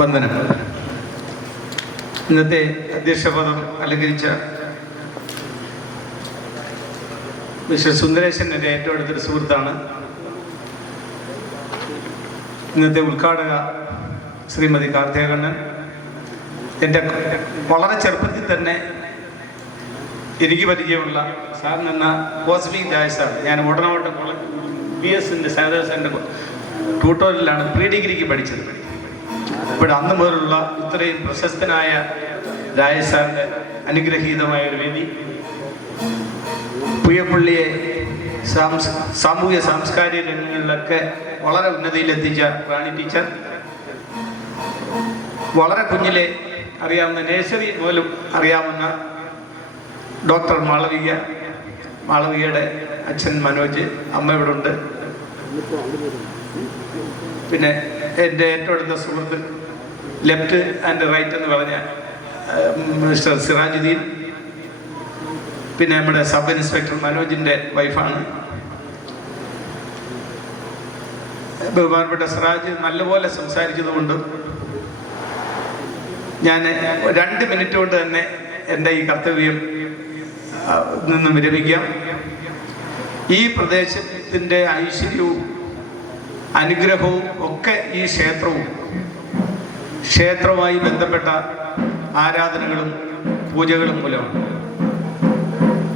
വന്ദനം. ഇന്നത്തെ അധ്യക്ഷപദം അലങ്കരിച്ച മിസ്റ്റർ സുന്ദരേശൻ എൻ്റെ ഏറ്റവും അടുത്തൊരു സുഹൃത്താണ്. ഇന്നത്തെ ഉദ്ഘാടക ശ്രീമതി കാർത്തികകണ്ണൻ എൻ്റെ വളരെ ചെറുപ്പത്തിൽ തന്നെ എനിക്ക് പരിചയമുള്ള സാറിന് എന്ന കോസ്മിക് രാജ് സാർ. ഞാൻ ഉടനോട്ട് PS സാറിൻ്റെ ട്യൂട്ടോറിയലാണ് പ്രീ ഡിഗ്രിക്ക് പഠിച്ചത്. ഇവിടെ അന്ന് മുതലുള്ള ഇത്രയും പ്രശസ്തനായ രാജ് സാറിൻ്റെ അനുഗ്രഹീതമായ ഒരു വേദി, പുയ്യപ്പള്ളിയെ സാമൂഹ്യ സാംസ്കാരിക രംഗങ്ങളിലൊക്കെ വളരെ ഉന്നതിയിലെത്തിച്ച റാണി ടീച്ചർ, വളരെ കുഞ്ഞിലെ അറിയാവുന്ന നേഴ്സറി പോലും അറിയാവുന്ന ഡോക്ടർ മാളവികയുടെ അച്ഛൻ മനോജ്, അമ്മ ഇവിടെ ഉണ്ട്. പിന്നെ എൻ്റെ ഏറ്റവും അടുത്ത സുഹൃത്ത് ലെഫ്റ്റ് ആൻഡ് റൈറ്റ് എന്ന് പറഞ്ഞ മിസ്റ്റർ സിറാജുദ്ദീൻ, പിന്നെ നമ്മുടെ സബ് ഇൻസ്പെക്ടർ മനോജിൻ്റെ വൈഫാണ്. ബഹുമാനപ്പെട്ട സിറാജ് നല്ലപോലെ സംസാരിച്ചതുകൊണ്ട് ഞാൻ 2 മിനിറ്റ് കൊണ്ട് തന്നെ എൻ്റെ ഈ കർത്തവ്യം നിന്നും വിരമിക്കാം. ഈ പ്രദേശത്തിൻ്റെ ഐശ്വര്യവും അനുഗ്രഹവും ഒക്കെ ഈ ക്ഷേത്രവുമായി ബന്ധപ്പെട്ട ആരാധനകളും പൂജകളും മൂലമാണ്.